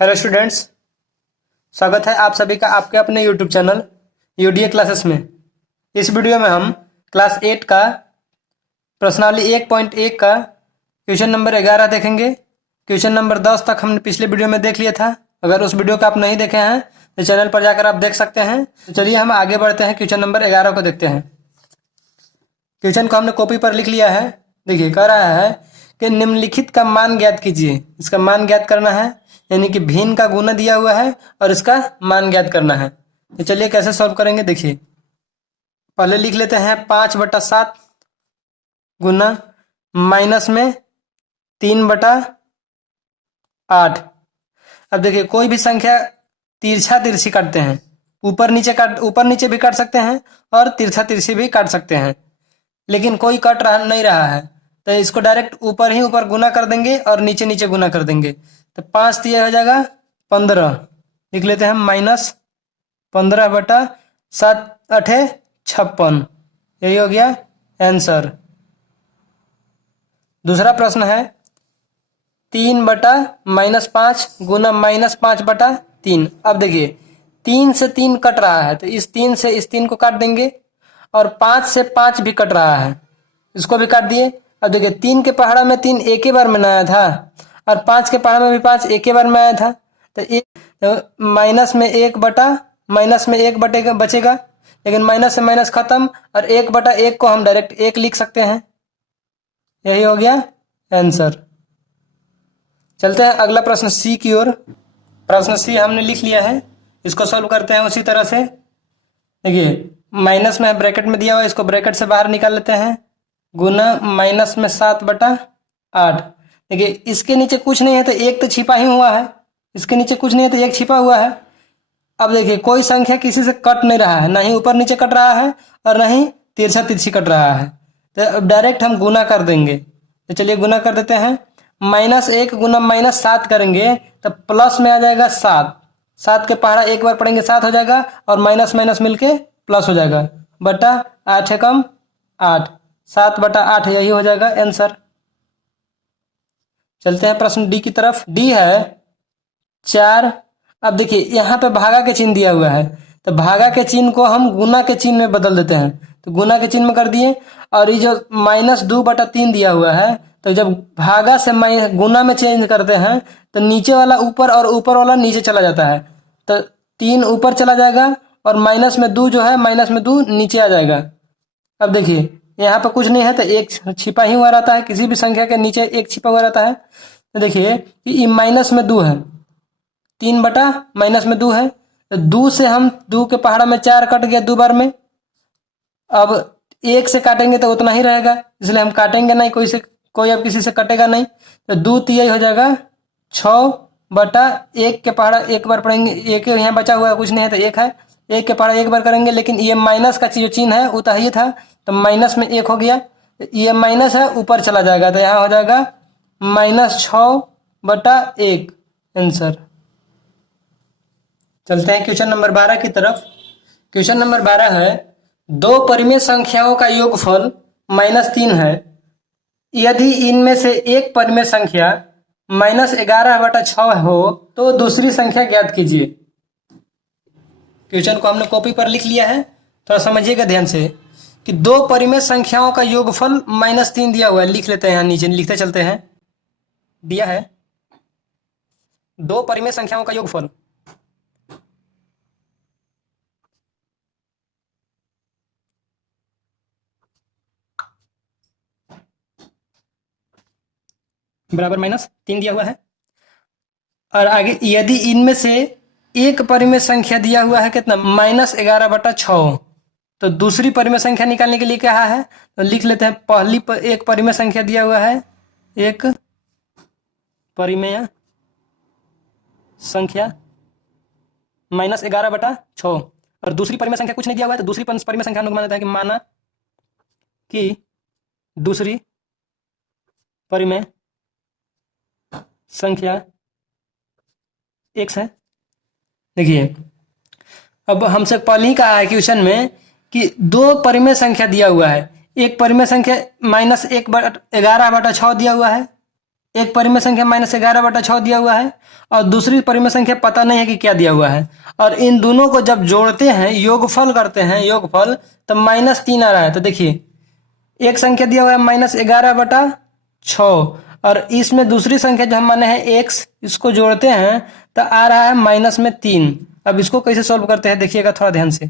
Hello students, स्वागत है आप सभी का आपके अपने यूट्यूब चैनल यूडीए क्लासेस में। इस वीडियो में हम क्लास 8 का प्रश्नावली 1.1 का क्वेश्चन नंबर 11 देखेंगे। क्वेश्चन नंबर 10 तक हमने पिछले वीडियो में देख लिया था। अगर उस वीडियो को आप नहीं देखे हैं तो चैनल पर जाकर आप देख सकते हैं। तो चलिए हम आगे बढ़ते हैं, क्वेश्चन नंबर 11 को देखते हैं। क्वेश्चन को हमने कॉपी पर लिख लिया है। देखिए, कह रहा है कि निम्नलिखित का मान ज्ञात कीजिए। इसका मान ज्ञात करना है, यानी कि भिन्न का गुना दिया हुआ है और इसका मान ज्ञात करना है। तो चलिए कैसे सॉल्व करेंगे, देखिए। पहले लिख लेते हैं 5/7 गुना माइनस में 3/8। अब देखिए, कोई भी संख्या तिरछा तिरछी काटते हैं, ऊपर नीचे भी काट सकते हैं और तिरछा तिरछी भी काट सकते हैं, लेकिन कोई कट रहा नहीं रहा है तो इसको डायरेक्ट ऊपर गुना कर देंगे और नीचे नीचे गुना कर देंगे। तो 5 तो यह हो जाएगा 15, लिख लेते हैं -15/7×8=56। यही हो गया आंसर। दूसरा प्रश्न है 3/-5 गुना -5/3। अब देखिए, 3 से 3 कट रहा है तो इस 3 से इस 3 को काट देंगे, और 5 से 5 भी कट रहा है, इसको भी काट दिए। अब देखिए, 3 के पहाड़ा में 3 एक ही बार में आया था और 5 के पहाड़ा में भी 5 एक ही बार में आया था। तो माइनस में 1 बटेगा बचेगा, लेकिन माइनस से माइनस खत्म और 1/1 को हम डायरेक्ट 1 लिख सकते हैं। यही हो गया आंसर। चलते हैं अगला प्रश्न सी की ओर। प्रश्न सी हमने लिख लिया है, इसको सॉल्व करते हैं उसी तरह से। देखिए, माइनस में ब्रैकेट में दिया हुआ है, इसको ब्रैकेट से बाहर निकाल लेते हैं। गुना माइनस में 7/8। देखिए, इसके नीचे कुछ नहीं है तो एक तो छिपा ही हुआ है, इसके नीचे कुछ नहीं है तो एक छिपा हुआ है। अब देखिए, कोई संख्या किसी से कट नहीं रहा है, ना ही ऊपर नीचे कट रहा है और ना ही तिरछा तिरछी कट रहा है, तो डायरेक्ट हम गुना कर देंगे। तो चलिए गुना कर देते हैं। -1 गुना -7 करेंगे तो प्लस में आ जाएगा 7। 7 के पहाड़ा एक बार पढ़ेंगे 7 हो जाएगा और माइनस माइनस मिलके प्लस हो जाएगा, बटा 8 एकम 8, 7/8 यही हो जाएगा आंसर। चलते हैं प्रश्न डी की तरफ। डी है 4। अब देखिए, यहाँ पे भागा के चिन्ह दिया हुआ है तो भागा के चिन्ह को हम गुना के चिन्ह में बदल देते हैं। तो गुना के चिन्ह में कर दिए, और ये जो -2/3 दिया हुआ है, तो जब भागा से गुना में चेंज करते हैं तो नीचे वाला ऊपर और ऊपर वाला नीचे चला जाता है, तो 3 ऊपर चला जाएगा और माइनस में 2 जो है, माइनस में 2 नीचे आ जाएगा। अब देखिए, यहाँ पर कुछ नहीं है तो एक छिपा ही हुआ रहता है, किसी भी संख्या के नीचे एक छिपा हुआ रहता है। तो देखिए कि माइनस में 2 है, 3/-2 है, तो 2 से हम 2 के पहाड़ा में 4 कट गया 2 बार में। अब 1 से काटेंगे तो उतना ही रहेगा, इसलिए हम काटेंगे नहीं, कोई अब किसी से कटेगा नहीं। तो 2 तिहाई हो जाएगा 6/1 के पहाड़ा एक बार पढ़ेंगे, एक यहाँ बचा हुआ है, कुछ नहीं है तो 1 है, 1 के पहाड़ा एक बार करेंगे, लेकिन ये माइनस का जो चिन्ह है वो तो ही था, तो माइनस में 1 हो गया, ये माइनस है ऊपर चला जाएगा, तो यहाँ हो जाएगा -6/1 आंसर। चलते हैं क्वेश्चन नंबर 12 की तरफ। क्वेश्चन नंबर 12 है 2 परिमेय संख्याओं का योगफल -3 है। यदि इनमें से एक परिमेय संख्या -11/6 हो तो दूसरी संख्या ज्ञात कीजिए। क्वेश्चन को हमने कॉपी पर लिख लिया है, थोड़ा समझिएगा ध्यान से कि 2 परिमेय संख्याओं का योगफल -3 दिया हुआ है। लिख लेते हैं, यहाँ नीचे लिखते चलते हैं। दिया है 2 परिमेय संख्याओं का योगफल बराबर -3 दिया हुआ है, और आगे यदि इनमें से एक परिमेय संख्या दिया हुआ है कितना, -11/6, तो दूसरी परिमेय संख्या निकालने के लिए क्या है, तो लिख लेते हैं। पहली एक परिमेय संख्या दिया हुआ है, एक परिमेय संख्या -11/6, और दूसरी परिमेय संख्या कुछ नहीं दिया हुआ है, तो दूसरी परिमेय संख्या हम लोग मान लेते हैं कि माना कि दूसरी परिमेय संख्या x है। देखिए, अब हमसे पहले ही कहा है क्वेश्चन में कि 2 परिमेय संख्या दिया हुआ है, एक परिमेय संख्या -11/6 दिया हुआ है, एक परिमेय संख्या -11/6 दिया हुआ है और दूसरी परिमेय संख्या पता नहीं है कि क्या दिया हुआ है, और इन दोनों को जब जोड़ते हैं, योगफल करते हैं, योगफल, तो -3 आ रहा है। तो देखिए एक संख्या दिया हुआ है -11/6 और इसमें दूसरी संख्या जो हम माने हैं x, इसको जोड़ते हैं तो आ रहा है -3। अब इसको कैसे सॉल्व करते हैं देखिएगा थोड़ा ध्यान से,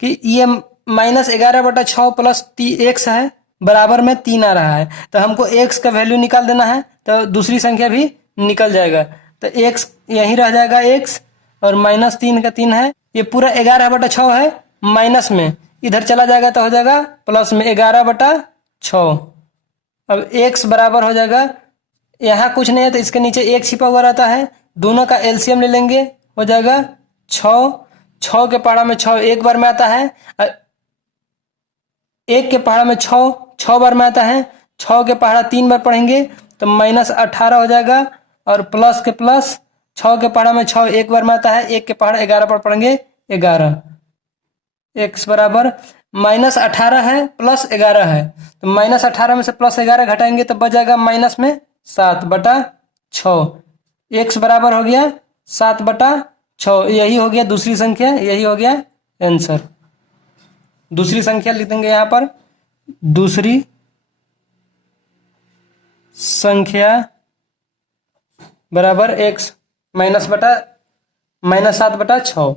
कि ये -11/6 प्लस x है, बराबर में 3 आ रहा है, तो हमको x का वैल्यू निकाल देना है, तो दूसरी संख्या भी निकल जाएगा। तो x यहीं रह जाएगा x, और -3 का 3 है, ये पूरा 11/6 है, माइनस में इधर चला जाएगा तो हो जाएगा प्लस में 11/6। अब x बराबर हो जाएगा, यहाँ कुछ नहीं है तो इसके नीचे 1 छिपा हुआ रहता है, दोनों का एलसीएम ले लेंगे, हो जाएगा 6। 6 के पहाड़ा में 6 एक बार में आता है, 1 के पहाड़ा में 6 6 बार में आता है, 6 के पहाड़ा 3 बार पढ़ेंगे तो -18 हो जाएगा, और प्लस के प्लस 6 के पहाड़ा में 6 एक बार में आता है, 1 के पहाड़ा 11 बार पढ़ेंगे 11। x बराबर -18 है प्लस 11 है, तो -18 में से +11 घटाएंगे तो बच जाएगा -7/6। x बराबर हो गया 7/6। यही हो गया दूसरी संख्या, यही हो गया आंसर। दूसरी संख्या लिख देंगे यहाँ पर, दूसरी संख्या बराबर x -7/6।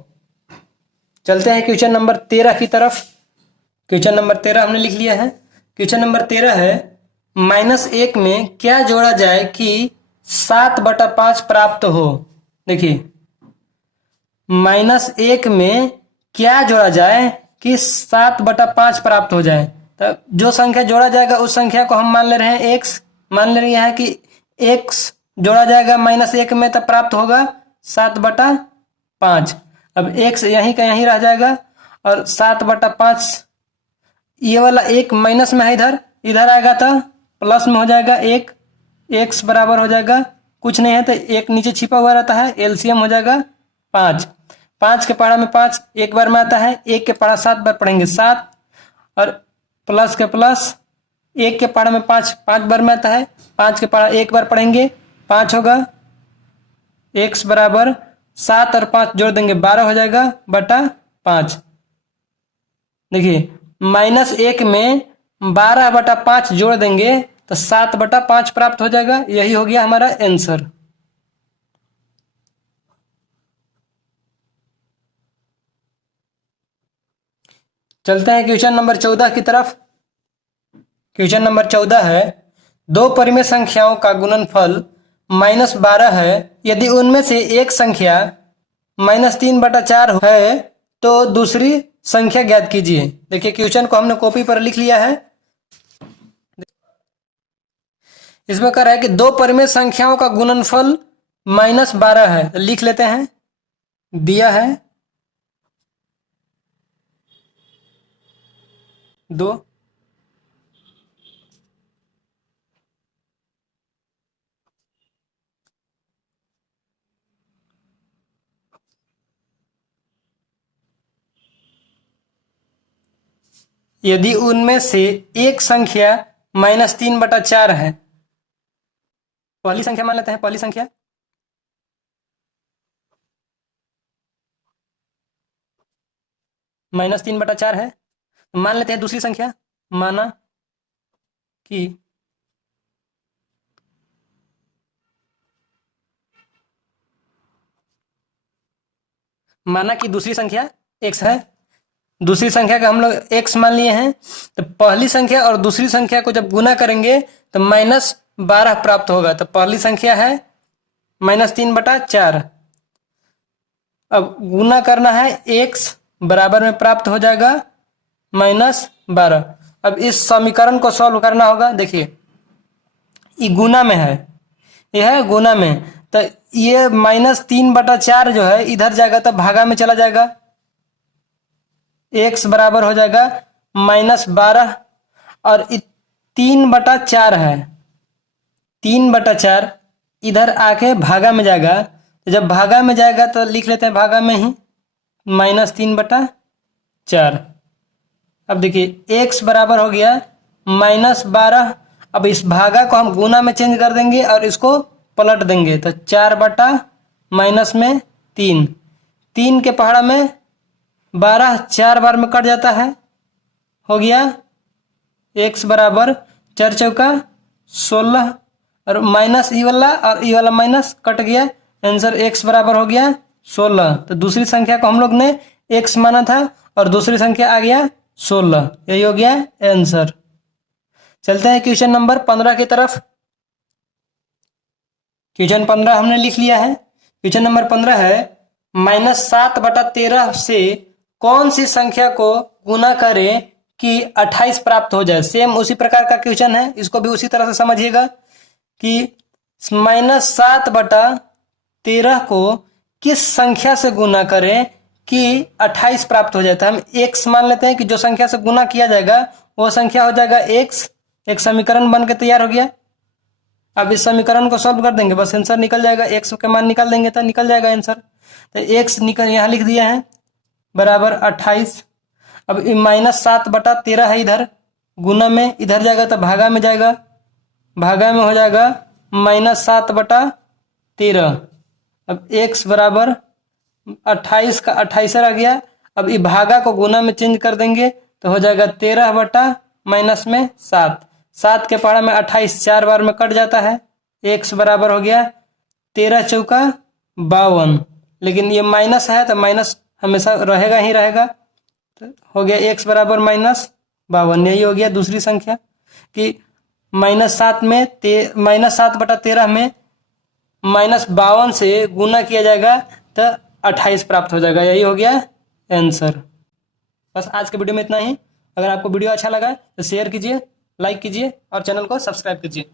चलते हैं क्वेश्चन नंबर 13 की तरफ। क्वेश्चन नंबर 13 हमने लिख लिया है। क्वेश्चन नंबर 13 है, -1 में क्या जोड़ा जाए कि 7/5 प्राप्त हो। देखिए -1 में क्या जोड़ा जाए कि 7/5 प्राप्त हो जाए, तो जो संख्या जोड़ा जाएगा उस संख्या को हम मान ले रहे हैं x, मान ले रहे हैं कि x जोड़ा जाएगा -1 में तब प्राप्त होगा 7/5। अब x यहीं का यहीं रह जाएगा, और 7/5 ये वाला एक माइनस में है, इधर इधर आएगा तो प्लस में हो जाएगा 1। x बराबर हो जाएगा, कुछ नहीं है तो एक नीचे छिपा हुआ रहता है, एलसीएम हो जाएगा 5। 5 के पहाड़ा में 5 एक बार में आता है, 1 के पहाड़ा 7 बार पढ़ेंगे 7, और प्लस के प्लस 1 के पहाड़ा में 5 5 बार में आता है, 5 के पहाड़ा एक बार पढ़ेंगे 5 होगा। x बराबर 7 और 5 जोड़ देंगे 12 हो जाएगा बटा 5। देखिए -1 में 12/5 जोड़ देंगे तो 7/5 प्राप्त हो जाएगा। यही हो गया हमारा आंसर। चलते हैं क्वेश्चन नंबर 14 की तरफ। क्वेश्चन नंबर 14 है, दो परिमेय संख्याओं का गुणनफल -12 है, यदि उनमें से एक संख्या -3/4 है तो दूसरी संख्या ज्ञात कीजिए। देखिए क्वेश्चन को हमने कॉपी पर लिख लिया है। इसमें कह रहा है कि दो परिमेय संख्याओं का गुणनफल -12 है, तो लिख लेते हैं। दिया है 2, यदि उनमें से एक संख्या -3/4 है, पहली संख्या मान लेते हैं, पहली संख्या -3/4 है, मान लेते हैं दूसरी संख्या, माना कि दूसरी संख्या x है। दूसरी संख्या का हम लोग x मान लिए हैं, तो पहली संख्या और दूसरी संख्या को जब गुना करेंगे तो -12 प्राप्त होगा। तो पहली संख्या है -3/4, अब गुना करना है x बराबर में प्राप्त हो जाएगा -12। अब इस समीकरण को सॉल्व करना होगा। देखिए ये गुना में है, यह है गुना में, तो ये -3/4 जो है इधर जाएगा तो भागा में चला जाएगा, x बराबर हो जाएगा -12, और 3/4 है, 3/4 इधर आके भागा में जाएगा, तो जब भागा में जाएगा तो लिख लेते हैं भागा में ही -3/4। अब देखिए x बराबर हो गया -12, अब इस भागा को हम गुना में चेंज कर देंगे और इसको पलट देंगे, तो 4 बटा माइनस में 3, 3 के पहाड़ा में 12 4 बार में कट जाता है, हो गया x बराबर 4 चौका 16 और माइनस ई वाला और ई वाला माइनस कट गया, आंसर x बराबर हो गया 16। तो दूसरी संख्या को हम लोग ने x माना था और दूसरी संख्या आ गया 16, यही हो गया आंसर। चलते हैं क्वेश्चन नंबर 15 की तरफ। क्वेश्चन 15 हमने लिख लिया है। क्वेश्चन नंबर 15 है -7 बटा 13 से कौन सी संख्या को गुना करें कि 28 प्राप्त हो जाए। सेम उसी प्रकार का क्वेश्चन है, इसको भी उसी तरह से समझिएगा कि -7 बटा 13 को किस संख्या से गुना करें कि 28 प्राप्त हो जाता है। हम x मान लेते हैं कि जो संख्या से गुना किया जाएगा वो संख्या हो जाएगा x। एक समीकरण बन के तैयार हो गया। अब इस समीकरण को सॉल्व कर देंगे, बस आंसर निकल जाएगा, x का मान निकाल देंगे तो निकल जाएगा आंसर। तो x निकल यहाँ लिख दिया है बराबर 28। अब -7 बटा 13 है, इधर गुना में इधर जाएगा तो भागा में जाएगा, भागा में हो जाएगा -7 बटा 13। अब x बराबर 28 का 28 आ गया। अब इस भागा को गुना में चेंज कर देंगे तो हो जाएगा 13 बटा माइनस में 7, 7 के पहाड़ा में 28 4 बार में कट जाता है, x बराबर हो गया 13 चौका 52। लेकिन ये माइनस है तो माइनस हमेशा रहेगा ही रहेगा, तो हो गया x बराबर -52। यही हो गया दूसरी संख्या कि -7 में -7 बटा 13 में -52 से गुना किया जाएगा तो 28 प्राप्त हो जाएगा, यही हो गया आंसर। बस आज के वीडियो में इतना ही। अगर आपको वीडियो अच्छा लगा तो शेयर कीजिए, लाइक कीजिए और चैनल को सब्सक्राइब कीजिए।